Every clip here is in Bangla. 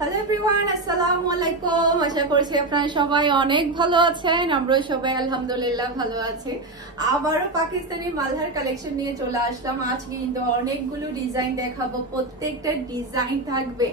হ্যালো এভরিওয়ান, আসসালামু আলাইকুম। আশা করছি আপনারা সবাই অনেক ভালো আছেন। আমরা সবাই আলহামদুলিল্লাহ ভালো আছি। আবারও পাকিস্তানি মালহার কালেকশন নিয়ে চলে আসলাম। আজকে কিন্তু অনেকগুলো ডিজাইন দেখাবো, প্রত্যেকটা ডিজাইন থাকবে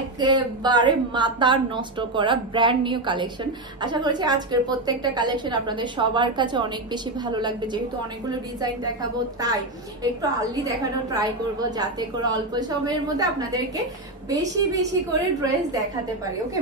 একেবারে মাথা নষ্ট করা ব্র্যান্ড নিউ কালেকশন। আশা করছি আজকের প্রত্যেকটা কালেকশন আপনাদের সবার কাছে অনেক বেশি ভালো লাগবে। যেহেতু অনেকগুলো ডিজাইন দেখাবো তাই একটু আর্লি দেখানো ট্রাই করব, যাতে করে অল্প সময়ের মধ্যে আপনাদেরকে বেশি বেশি করে ড্রেস দেখাতে পারি। ওকে,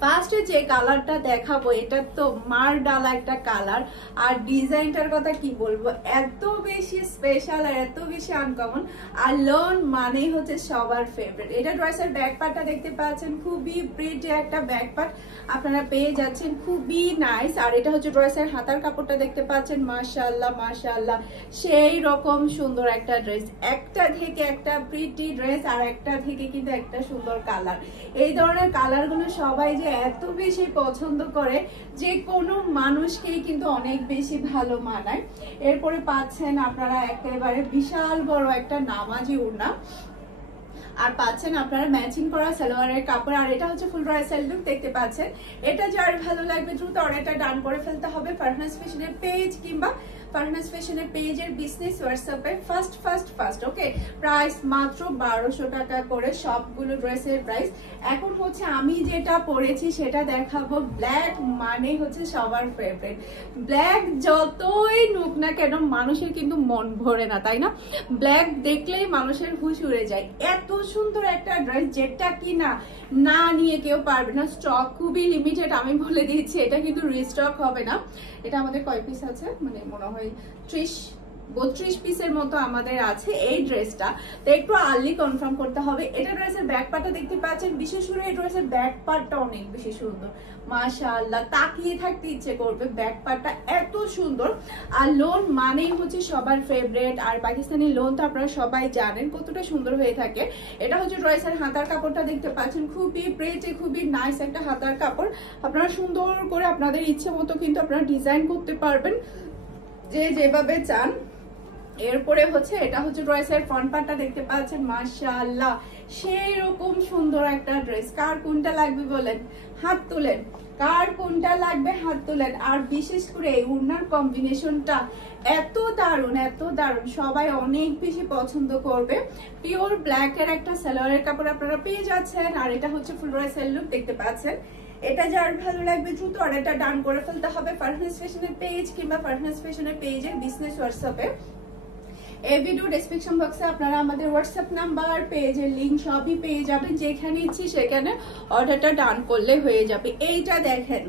ফার্স্টে যে কালারটা দেখাবো এটা তো মার ডালা একটা কালার, আর ডিজাইনটার কথা কি বলবো, এত বেশি স্পেশাল আর এত বেশি আনকমন। আর লোন মানেই হচ্ছে সবার ফেভারিট। এটা ড্রেসের ব্যাক পার্টটা দেখতে পাচ্ছেন, খুবই প্রিটি একটা ব্যাক পার্ট আপনারা পেয়ে যাচ্ছেন, খুবই নাইস। আর এটা হচ্ছে ড্রেসের হাতার কাপড়টা দেখতে পাচ্ছেন, মাশাআল্লাহ মাশাআল্লাহ সেই রকম সুন্দর একটা ড্রেস। একটা থেকে একটা প্রিটি ড্রেস, আর একটা থেকে কিন্তু একটা সুন্দর কালার। এই ধরনের কালারগুলো সবাই যে এত বেশি পছন্দ করে, যে কোনো মানুষকেই কিন্তু অনেক বেশি ভালো মানায়। এরপরে পাচ্ছেন আপনারা একেবারে বিশাল বড় একটা নামাজি ওড়না, আর পাচ্ছেন আপনারা ম্যাচিং করা সালোয়ারের কাপড়। আর এটা হচ্ছে ফুল ড্রেসের লুক দেখতে পাচ্ছেন। এটা যার ভালো লাগবে দ্রুত অর্ডারটা ডান করে ফেলতে হবে ফারহানাস ফ্যাশনের পেজ কিংবা ফারহানাস ফ্যাশনের পেজের বিজনেস হোয়াটসঅ্যাপে ফার্স্ট। ওকে, প্রাইস মাত্র 1200 টাকা করে সবগুলো ড্রেসের প্রাইস। এখন হচ্ছে আমি যেটা পরেছি সেটা দেখাবো। ব্ল্যাক মানে হচ্ছে সবার ফেভারিট। ব্ল্যাক যতই নুক না কেন মানুষের কিন্তু মন ভরে না, তাই না? ব্ল্যাক দেখলেই মানুষের হুঁশ উড়ে যায়। এত সুন্দর একটা ড্রেস যেটা কি না নিয়ে কেউ পারবে না। স্টক খুবই লিমিটেড, আমি বলে দিচ্ছি। এটা কিন্তু রিস্টক হবে না। এটা আমাদের কয় পিস আছে, মানে মনে হয় 32 পিসের মতো আমাদের আছে এই ড্রেসটা। তো একটু আর্লি কনফার্ম করতে হবে। এটা ড্রেসের ব্যাক পার্টটা দেখতে পাচ্ছেন, বিশেষ করে এই ড্রেসের ব্যাক পার্টটা অনেক বেশি সুন্দর, মাশাআল্লাহ তাকিয়ে থাকতে ইচ্ছে করবে। ব্যাক পার্টটা এত সুন্দর। আর লোন মানেই হচ্ছে সবার ফেভারিট। আর পাকিস্তানি লোন তো আপনারা সবাই জানেন কতটা সুন্দর হয়ে থাকে। এটা হচ্ছে ড্রেসের হাতার কাপড়টা দেখতে পাচ্ছেন, খুবই প্রিটি, খুবই নাইস একটা হাতার কাপড়। আপনারা সুন্দর করে আপনাদের ইচ্ছে মতো কিন্তু আপনারা ডিজাইন করতে পারবেন যে যেভাবে চান। এরপরে হচ্ছে এটা হচ্ছে ড্রেসের ফ্রন্ট পার্টটা দেখতে পাচ্ছেন, মাশাআল্লাহ সেই রকম সুন্দর একটা ড্রেস। কার কোনটা লাগবে বলেন, হাত তুলেন। কার কোনটা লাগবে হাত তুলেন। আর বিশেষ করে এই ওড়নার কম্বিনেশনটা এত দারুণ, সবাই অনেক বেশি পছন্দ করবে। পিওর ব্ল্যাক এর একটা সালোয়ারের কাপড় আপনারা পেয়ে যাচ্ছেন। আর এটা হচ্ছে ফুল ড্রেসের লুক দেখতে পাচ্ছেন। এটা যার ভালো লাগবে দ্রুত অর্ডারটা ডান করে ফেলতে হবে ফারহানাস ফ্যাশনের পেজ কিংবা ফারহানাস ফ্যাশনের পেজের বিজনেস হোয়াটসঅ্যাপে। এই ভিডিও ডেসক্রিপশন বক্সে আপনারা আমাদের হোয়াটসঅ্যাপ নাম্বার, পেজের লিংক সবই পেয়ে যাবেন। যেখানে ইচ্ছি সেখানে অর্ডারটা ডান করলে হয়ে যাবে। এইটা দেখেন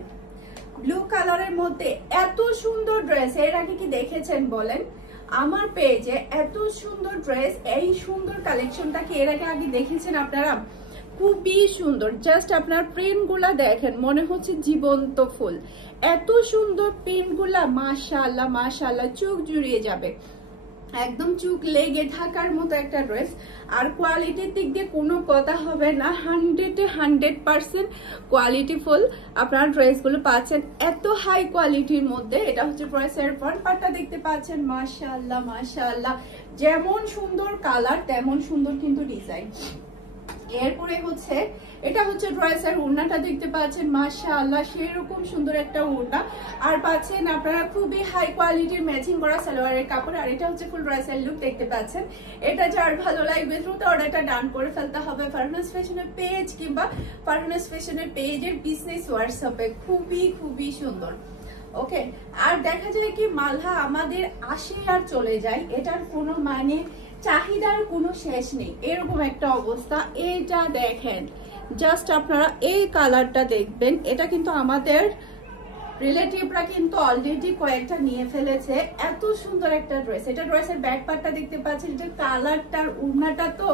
ব্লু কালারের মধ্যে এত সুন্দর ড্রেস, এর আগে কি দেখেছেন বলেন? আমার পেজে এত সুন্দর ড্রেস, এই সুন্দর কালেকশনটা কি এর আগে দেখেছেন আপনারা? খুবই সুন্দর। জাস্ট আপনার প্রিন্ট গুলা দেখেন, মনে হচ্ছে জীবন্ত ফুল। এত সুন্দর প্রিন্ট গুলা, মাশাআল্লাহ মাশাআল্লাহ চোখ জুড়িয়ে যাবে। একদম চোখ লেগে থাকার মতো একটা ড্রেস। আর কোয়ালিটির দিক দিয়ে কোনো কথা হবে না, 100% কোয়ালিটিফুল আপনারা ড্রেসগুলো পাচ্ছেন এত হাই কোয়ালিটির মধ্যে। এটা হচ্ছে ড্রেসের ফ্রন্ট পার্টটা দেখতে পাচ্ছেন, মাশাআল্লাহ মাশাআল্লাহ যেমন সুন্দর কালার তেমন সুন্দর কিন্তু ডিজাইন। এরপরে হচ্ছে এটা হচ্ছে ড্রেসের ওড়নাটা দেখতে পাচ্ছেন, মাশাআল্লাহ সেরকম সুন্দর একটা ওড়না। আর পাচ্ছেন আপনারা খুবই হাই কোয়ালিটির ম্যাচিং করা সালোয়ারের কাপড়। আর এটা হচ্ছে ফুল ড্রেসের লুক দেখতে পাচ্ছেন। এটা যার ভালো লাগবে দ্রুত অর্ডারটা ডান করে ফেলতে হবে ফারহানাস ফ্যাশনের পেজ কিংবা ফারহানাস ফ্যাশনের পেজের বিজনেস হোয়াটসঅ্যাপে। খুবই সুন্দর। ওকে, আর দেখা যায় কি মালহা আমাদের আসে আর চলে যায়, এটার কোনো মানে চাহিদার কোনো শেষ নেই, এরকম একটা অবস্থা। এটা দেখেন, জাস্ট আপনারা এই কালারটা দেখবেন। এটা কিন্তু আমাদের রিলেটিভরা কিন্তু অলরেডি কয়েকটা নিয়ে ফেলেছে। এত সুন্দর একটা ড্রেস। এটা ড্রেসের ব্যাক পার্টটা দেখতে পাচ্ছেন। এটা কালারটার ওড়নাটা তো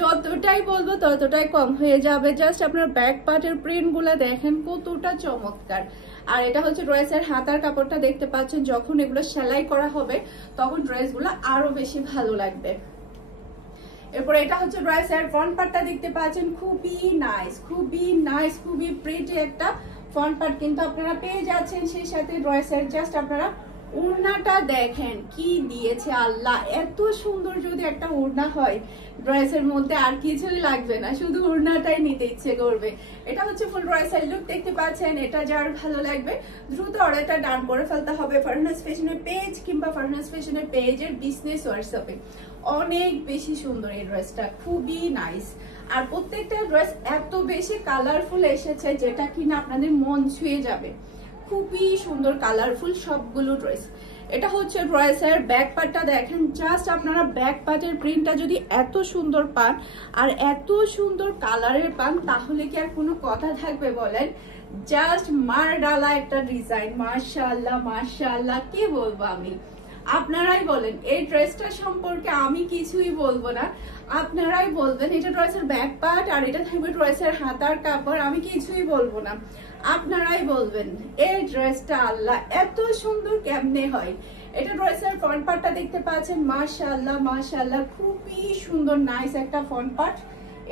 যতটাই বলবো ততটাই কম হয়ে যাবে। জাস্ট আপনার ব্যাক পার্টের প্রিন্ট গুলা দেখেন কতটা চমৎকার। আর এটা হচ্ছে ড্রেসের হাতার কাপড়টা দেখতে পাচ্ছেন। যখন এগুলো সেলাই করা হবে তখন ড্রেসগুলো আরো বেশি ভালো লাগবে। এরপর এটা হচ্ছে ড্রেসের ফ্রন্ট পার্টটা দেখতে পাচ্ছেন, খুবই নাইস খুবই প্রিটি একটা ফ্রন্ট পার্ট কিন্তু আপনারা পেয়ে যাচ্ছেন। সেই সাথে ড্রেসের জাস্ট আপনারা ওড়নাটা দেখেন কি দিয়েছে আল্লাহ, এত সুন্দর যদি একটা ওড়না হয় ড্রেসের মধ্যে আর কিছুই লাগবে না, শুধু ওড়নাটাই নিতে ইচ্ছে করবে। এটা হচ্ছে ফুল ড্রেসের লুক দেখতে পাচ্ছেন। এটা যার ভালো লাগবে দ্রুত অর্ডারটা ডান করে ফেলতে হবে ফারহানাস ফ্যাশনের পেজ কিংবা ফারহানাস ফ্যাশনের পেজের বিজনেস হোয়াটসঅ্যাপে। অনেক বেশি সুন্দর এই ড্রেসটা, খুবই নাইস। আর প্রত্যেকটা ড্রেস এত বেশি কালারফুল এসেছে যেটা কিনা আপনাদের মন ছুঁয়ে যাবে। খুবই সুন্দর কালারফুল সবগুলো ড্রেস। এটা হচ্ছে ড্রেসের ব্যাক পার্টটা দেখেন, জাস্ট আপনারা ব্যাক পার্টের প্রিন্টটা যদি এত সুন্দর পান আর এত সুন্দর কালারের পান তাহলে কি আর কোনো কথা থাকবে বলেন? জাস্ট মার ডালা একটা ডিজাইন, মাশাআল্লাহ মাশাআল্লাহ, কি বলবো আমি, আপনারাই বলেন। এই ড্রেসটা সম্পর্কে আমি কিছুই বলবো না, আপনারাই বলবেন। এটা ড্রেসের ব্যাক পার্ট আর এটা থাকবে ড্রেসের হাতার কাপড়, আমি কিছুই বলবো না, আপনারাই বলবেন এই ড্রেসটা আল্লাহ এত সুন্দর কেমনে হয়। এটা ড্রেসের ফ্রন্ট পার্টটা দেখতে পাচ্ছেন, মাশাআল্লাহ মাশাআল্লাহ, খুবই সুন্দর নাইস একটা ফ্রন্ট পার্ট।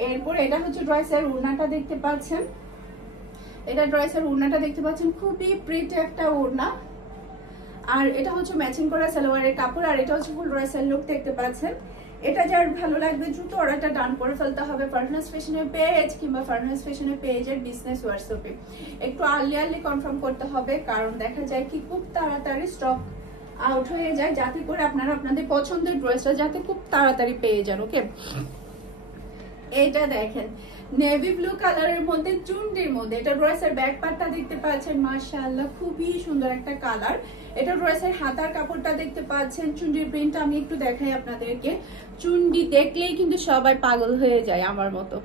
এরপর এটা হচ্ছে ড্রেসের ওড়নাটা দেখতে পাচ্ছেন, এটা ড্রেসের ওড়নাটা দেখতে পাচ্ছেন, খুবই প্রিটি একটা ওড়না। আর এটা হচ্ছে ম্যাচিং করা সালোয়ারের কাপড় আর এটা হচ্ছে ফুল ড্রেসের লুক দেখতে পাচ্ছেন। এটা যার ভালো লাগবে দ্রুত অর্ডারটা ডান করে ফেলতে হবে ফারহানাস ফ্যাশনের পেজ কিংবা ফারহানাস ফ্যাশনের পেজের বিজনেস হোয়াটসঅ্যাপে। একটু আর্লি কনফার্ম করতে হবে, কারণ দেখা যায় কি খুব তাড়াতাড়ি স্টক আউট হয়ে যায়, যাতে করে আপনারা আপনাদের পছন্দের ড্রেসটা যাতে খুব তাড়াতাড়ি পেয়ে যান। ওকে, এইটা দেখেন নেভি ব্লু কালারের মধ্যে চুন্ডির মধ্যে, এটা ড্রেসের ব্যাক পার্টটা দেখতে পাচ্ছেন, মাশাআল্লাহ খুবই সুন্দর একটা কালার। এটা ড্রেসের হাতার কাপড়টা দেখতে পাচ্ছেন, চুন্ডির প্রিন্টটা আমি একটু দেখাই আপনাদেরকে। চুন্ডি দেখলেই কিন্তু সবাই পাগল হয়ে যায় আমার মতো,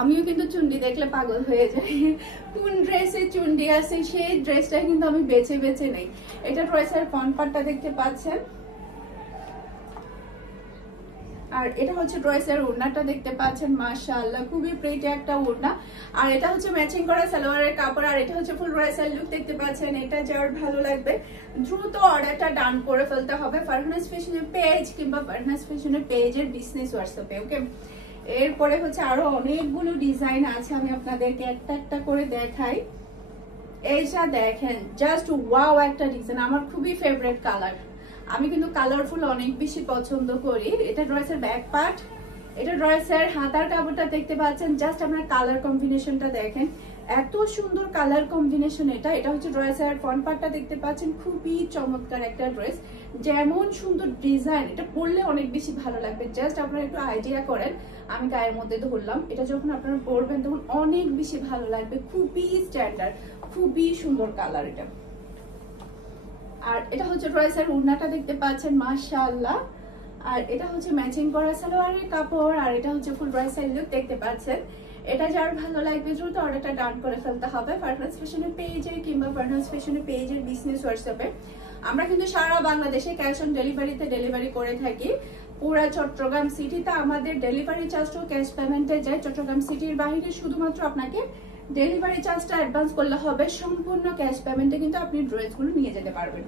আমিও কিন্তু চুন্ডি দেখলে পাগল হয়ে যাই। কোন ড্রেসে চুন্ডি আছে সেই ড্রেসটা কিন্তু আমি বেছে বেছে নেই। এটা ড্রেসের ফ্রন্ট পার্টটা দেখতে পাচ্ছেন আর এটা হচ্ছে ড্রেসের ওড়নাটা দেখতে পাচ্ছেন, মাশাআল্লাহ খুবই প্রিটি একটা ওড়না। আর এটা হচ্ছে ম্যাচিং করা সালোয়ারের কাপড় আর এটা হচ্ছে ফুল ড্রেসের লুক দেখতে পাচ্ছেন। এটা যার ভালো লাগবে দ্রুত অর্ডারটা ডান করে ফেলতে হবে ফারহানাস ফ্যাশনের পেজ কিংবা ফারহানাস ফ্যাশনের পেজের বিজনেস হোয়াটসঅ্যাপে। ওকে, এরপরে হচ্ছে আরো অনেকগুলো ডিজাইন আছে, আমি আপনাদেরকে একটা একটা করে দেখাই। এইটা দেখেন জাস্ট ওয়াও একটা ডিজাইন, আমার খুবই ফেভারিট কালার, আমি কিন্তু কালারফুল অনেক বেশি পছন্দ করি। এটা ড্রেসের ব্যাক পার্ট, এটা ড্রেসের হাতার কাপড়টা দেখতে পাচ্ছেন, জাস্ট আপনার কালার কম্বিনেশনটা দেখেন, এত সুন্দর কালার কম্বিনেশন। এটা হচ্ছে ড্রেসের ফ্রন্ট পার্টটা দেখতে পাচ্ছেন, খুবই চমৎকার একটা ড্রেস, যেমন সুন্দর ডিজাইন, এটা পরলে অনেক বেশি ভালো লাগবে। জাস্ট আপনারা একটু আইডিয়া করেন, আমি গায়ের মধ্যে ধরলাম, এটা যখন আপনারা পরবেন তখন অনেক বেশি ভালো লাগবে, খুবই স্ট্যান্ডার্ড, খুবই সুন্দর কালার এটা। আর এটা হচ্ছে ড্রেসের ওড়নাটা দেখতে পাচ্ছেন, মাশাআল্লাহ। আর এটা হচ্ছে ম্যাচিং করা সালোয়ারের কাপড় আর এটা হচ্ছে ফুল ড্রেসের লুক দেখতে পাচ্ছেন। এটা যার ভালো লাগবে দ্রুত অর্ডারটা ডান করে ফেলতে হবে ফারহানাস ফ্যাশনের পেজে কিংবা ফারহানাস ফ্যাশনের পেজের বিজনেস হোয়াটসঅ্যাপে। আমরা কিন্তু সারা বাংলাদেশে ক্যাশ অন ডেলিভারিতে ডেলিভারি করে থাকি। পুরা চট্টগ্রাম সিটিতে আমাদের ডেলিভারি চার্জটাও ক্যাশ পেমেন্টে যায়। চট্টগ্রাম সিটির বাইরে শুধুমাত্র আপনাকে ডেলিভারি চার্জটা অ্যাডভান্স করলে হবে, সম্পূর্ণ ক্যাশ পেমেন্টে কিন্তু আপনি ড্রেসগুলো নিয়ে যেতে পারবেন।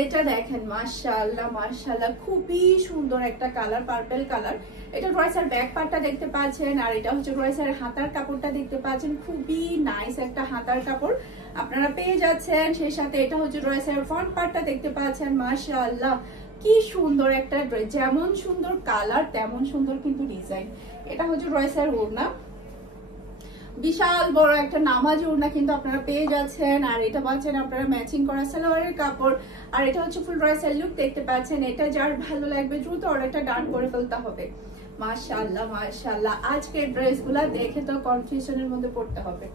এটা দেখেন মাশাআল্লাহ মাশাআল্লাহ, খুবই সুন্দর একটা কালার, পার্পল কালার। এটা ড্রেসের ব্যাক পার্টটা দেখতে পাচ্ছেন আর এটা হচ্ছে ড্রেসের হাতার কাপড়টা দেখতে পাচ্ছেন, খুবই নাইস একটা হাতার কাপড় আপনারা পেয়ে যাচ্ছেন। সেই সাথে এটা হচ্ছে ড্রেসের ফ্রন্ট পার্টটা দেখতে পাচ্ছেন, মাশাআল্লাহ কি সুন্দর একটা ড্রেস, যেমন সুন্দর কালার তেমন সুন্দর কিন্তু ডিজাইন। এটা হচ্ছে ড্রেসের ওড়না, বিশাল বড় একটা নামাজি ওড়না কিন্তু আপনারা পেয়ে যাচ্ছেন। আর এটা পাচ্ছেন আপনারা ম্যাচিং করা সালোয়ারের কাপড় আর এটা হচ্ছে ফুল ড্রেসের লুক দেখতে পাচ্ছেন। এটা যার ভালো লাগবে দ্রুত অর্ডারটা ডান করে ফেলতে হবে। মাশাআল্লাহ মাশাআল্লাহ, আজকের ড্রেসগুলা দেখে তো কনফিউশনের মধ্যে পড়তে হবে।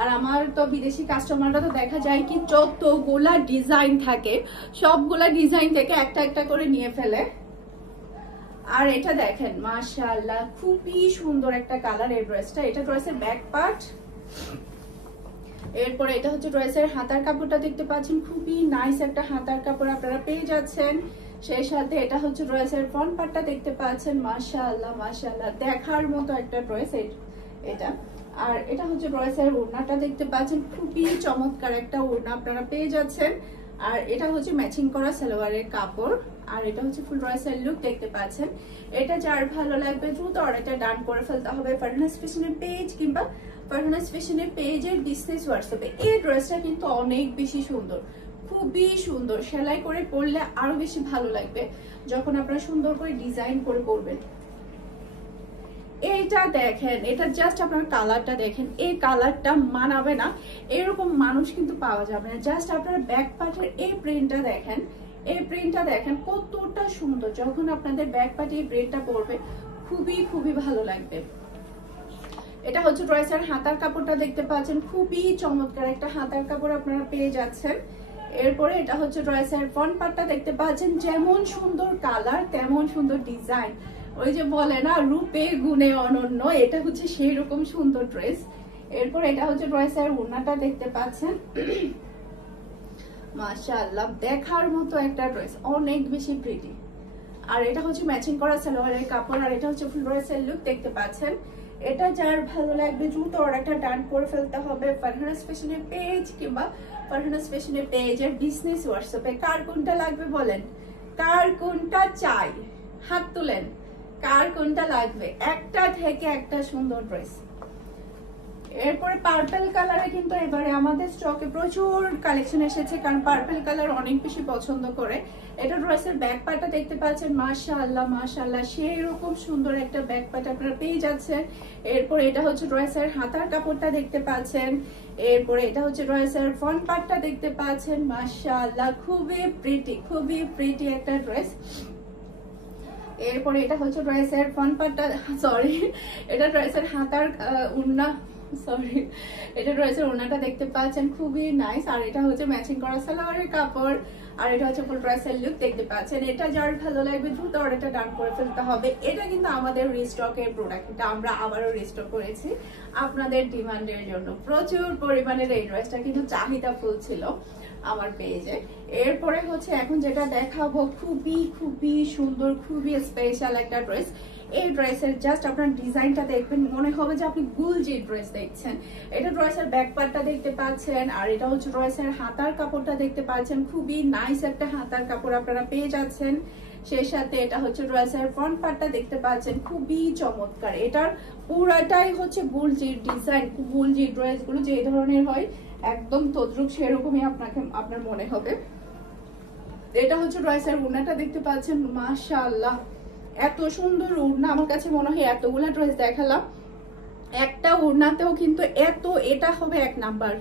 আর আমার তো বিদেশি কাস্টমাররা তো দেখা যায় কি যতগুলা ডিজাইন থাকে সবগুলা ডিজাইন থেকে একটা একটা করে নিয়ে ফেলে। আর এটা দেখেন মাশাআল্লাহ খুবই সুন্দর একটা কালার এই ড্রেসটা। এটা ড্রেসের ব্যাক পার্ট, এরপরে এটা হচ্ছে ড্রেসের হাতার কাপড়টা দেখতে পাচ্ছেন, খুবই নাইস একটা হাতার কাপড় আপনারা পেয়ে যাচ্ছেন। সেই সাথে এটা হচ্ছে ড্রেসের ফ্রন্ট পার্টটা দেখতে পাচ্ছেন, মাশাআল্লাহ মাশাআল্লাহ দেখার মতো একটা ড্রেস এটা। আর এটা হচ্ছে ড্রেসের ওড়নাটা দেখতে পাচ্ছেন, খুবই চমৎকার একটা ওড়না আপনারা পেয়ে যাচ্ছেন। আর এটা হচ্ছে ম্যাচিং করা সালোয়ারের কাপড় আর এটা হচ্ছে ফুল ড্রেসের লুক দেখতে পাচ্ছেন। এটা যার ভালো লাগবে দ্রুত অর্ডারটা ডান করে ফেলতে হবে ফারহানাস ফ্যাশনের পেজ কিংবা ফারহানাস ফ্যাশনের পেজের বিজনেস হোয়াটসঅ্যাপে। এই ড্রেসটা কিন্তু অনেক বেশি সুন্দর, খুবই সুন্দর, সেলাই করে পরলে আরো বেশি ভালো লাগবে যখন আপনারা সুন্দর করে ডিজাইন করে পরবেন। এইটা দেখেন, এটা জাস্ট আপনার কালারটা দেখেন, এই কালারটা মানাবে না এরকম মানুষ কিন্তু পাওয়া যাবে না। জাস্ট আপনার ব্যাক পার্টের এই প্রিন্টটা দেখেন, এই প্রিন্টটা দেখেন কতটা সুন্দর। যখন আপনাদের ব্যাক পার্টে এই প্রিন্টটা পরবে খুবই খুবই ভালো লাগবে। এটা হচ্ছে ড্রেসের হাতার কাপড়টা দেখতে পাচ্ছেন, খুবই চমৎকার একটা হাতার কাপড় আপনারা পেয়ে যাচ্ছেন। এরপরে এটা হচ্ছে ড্রেসের ফ্রন্ট পার্টটা দেখতে পাচ্ছেন, যেমন সুন্দর কালার তেমন সুন্দর ডিজাইন। ওই যে বলে না রূপে গুণে অনন্য, এটা হচ্ছে সেই রকম সুন্দর ড্রেস। এরপর এটা হচ্ছে ড্রেসের ওড়নাটা দেখতে পাচ্ছেন, মাশাআল্লাহ দেখার মতো একটা ড্রেস, অনেক বেশি প্রিটি। আর এটা হচ্ছে ম্যাচিং করা সালোয়ারের কাপড়, আর এটা হচ্ছে ফুল ড্রেসের লুক দেখতে পাচ্ছেন। এটা যার ভালো লাগবে দ্রুত অর্ডারটা ডান করে ফেলতে হবে ফারহানাস ফ্যাশনের পেজ কিংবা ফারহানাস ফ্যাশনের পেজের বিজনেস হোয়াটসঅ্যাপে। কার কোনটা লাগবে বলেন, কার কোনটা চাই হাত তুলেন, কার কোনটা লাগবে? একটা থেকে একটা সুন্দর ড্রেস। এরপরে পার্পল কালারে কিন্তু এবারে আমাদের স্টকে প্রচুর কালেকশন এসেছে, কারণ পার্পল কালার অনেক বেশি পছন্দ করে। এটা ড্রেসের ব্যাক পার্টটা দেখতে পাচ্ছেন, মাশাআল্লাহ মাশাআল্লাহ সেই রকম সুন্দর একটা ব্যাক পার্ট আপনারা পেয়ে যাচ্ছেন। এরপর এটা হচ্ছে ড্রেসের হাতার কাপড়টা দেখতে পাচ্ছেন। এরপরে এটা হচ্ছে ড্রেসের ফ্রন্ট পার্টটা দেখতে পাচ্ছেন, মাশাআল্লাহ খুবই প্রিটি একটা ড্রেস। এরপরে এটা হচ্ছে ড্রেসের ফ্রন্ট পার্টটা, সরি এটা ড্রেসের হাতার ওড়না, সরি এটা ড্রেসের ওড়নাটা দেখতে পাচ্ছেন, খুবই নাইস। আর এটা হচ্ছে ম্যাচিং করা সালোয়ারের কাপড়, আর এটা হচ্ছে ফুল ড্রেসের লুক দেখতে পাচ্ছেন। এটা যার ভালো লাগবে দ্রুত অর্ডারটা ডান করে ফেলতে হবে। এটা কিন্তু আমাদের রিস্টকের প্রোডাক্ট, এটা আমরা আবারও রিস্টক করেছি আপনাদের ডিমান্ডের জন্য। প্রচুর পরিমাণের এই ড্রেসটা কিন্তু চাহিদা ফুল ছিল আমার পেজে। এরপরে হচ্ছে এখন যেটা দেখাবো খুবই সুন্দর, খুবই স্পেশাল একটা ড্রেস। এই ড্রেসের জাস্ট আপনার ডিজাইনটা দেখবেন মনে হবে যে আপনি গুলজি ড্রেস দেখছেন। এটা ড্রেসের ব্যাক পার্টটা দেখতে পাচ্ছেন, আর এটা হচ্ছে ড্রেসের হাতার কাপড়টা দেখতে পাচ্ছেন, খুবই নাইস একটা হাতার কাপড় আপনারা পেয়ে যাচ্ছেন। সেই সাথে এটা হচ্ছে ড্রেসের ফ্রন্ট পার্টটা দেখতে পাচ্ছেন, খুবই চমৎকার। এটার পুরাটাই হচ্ছে গুলজির ডিজাইন, গুলজি ড্রেসগুলো যে ধরনের হয় একদম তদ্রুপ সেরকমই আপনার মনে হবে। এটা হচ্ছে ড্রেসের ওড়নাটা দেখতে পাচ্ছেন, মাশাআল্লাহ এত সুন্দর ওড়না। আমার কাছে মনে হয় এতগুলা ড্রেস দেখালাম, একটা ওড়নাতেও কিন্তু এটা হবে এক নাম্বার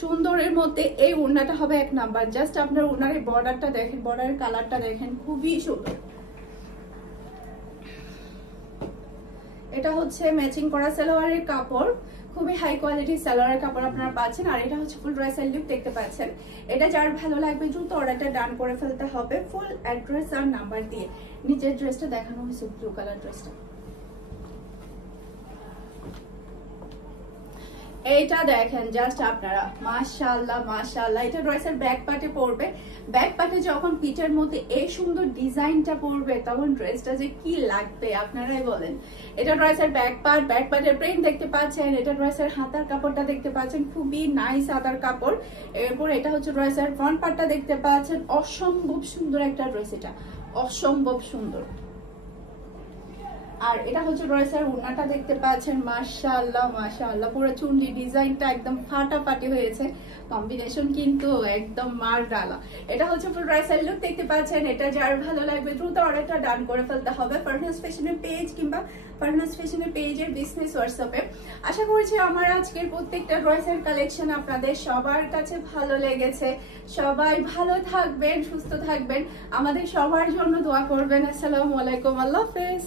সুন্দরের মধ্যে, এই ওড়নাটা হবে এক নাম্বার। জাস্ট আপনার ওড়নার বর্ডারটা দেখেন, বর্ডারের কালারটা দেখেন, খুবই সুন্দর। এটা হচ্ছে ম্যাচিং করা সালোয়ারের কাপড়, খুবই হাই কোয়ালিটির সালোয়ারের কাপড় আপনারা পাচ্ছেন। আর এটা হচ্ছে ফুল ড্রেসের লুক দেখতে পাচ্ছেন। এটা যার ভালো লাগবে দ্রুত অর্ডারটা ডান করে ফেলতে হবে ফুল অ্যাড্রেস আর নাম্বার দিয়ে। নিচের ড্রেসটা দেখানো হয়েছে ব্লু কালার ড্রেসটা, এইটা দেখেন জাস্ট আপনারা, মাশাআল্লাহ মাশাআল্লাহ। এটা ড্রেসের ব্যাক পার্টে পড়বে, ব্যাক পার্টে যখন পিঠের মধ্যে এই সুন্দর ডিজাইনটা পড়বে তখন ড্রেসটা যে কি লাগবে আপনারাই বলেন। এটা ড্রেসের ব্যাক পার্টের প্রিন্ট দেখতে পাচ্ছেন। এটা ড্রেসের হাতার কাপড়টা দেখতে পাচ্ছেন, খুবই নাইস হাতার কাপড়। এরপর এটা হচ্ছে ড্রেসের ফ্রন্ট পার্টটা দেখতে পাচ্ছেন, অসম্ভব সুন্দর একটা ড্রেস, এটা অসম্ভব সুন্দর। আর এটা হচ্ছে ড্রেসের ওড়নাটা দেখতে পাচ্ছেন, মাশাআল্লাহ মাশাআল্লাহ পুরো চুন্ডি ডিজাইনটা একদম ফাটাফাটি হয়েছে, কম্বিনেশন কিন্তু একদম মার ডালা। এটা হচ্ছে ফুল ড্রেসের লুক দেখতে পাচ্ছেন। এটা যার ভালো লাগবে দ্রুত অর্ডারটা ডান করে ফেলতে হবে ফারহানাস ফ্যাশনের পেজ কিংবা ফারহানাস ফ্যাশনের পেজের বিজনেস হোয়াটসঅ্যাপে। আশা করছি আমার আজকের প্রত্যেকটা ড্রেসের কালেকশন আপনাদের সবার কাছে ভালো লেগেছে। সবাই ভালো থাকবেন, সুস্থ থাকবেন, আমাদের সবার জন্য দোয়া করবেন। আসসালামু আলাইকুম, আল্লাহ হাফেজ।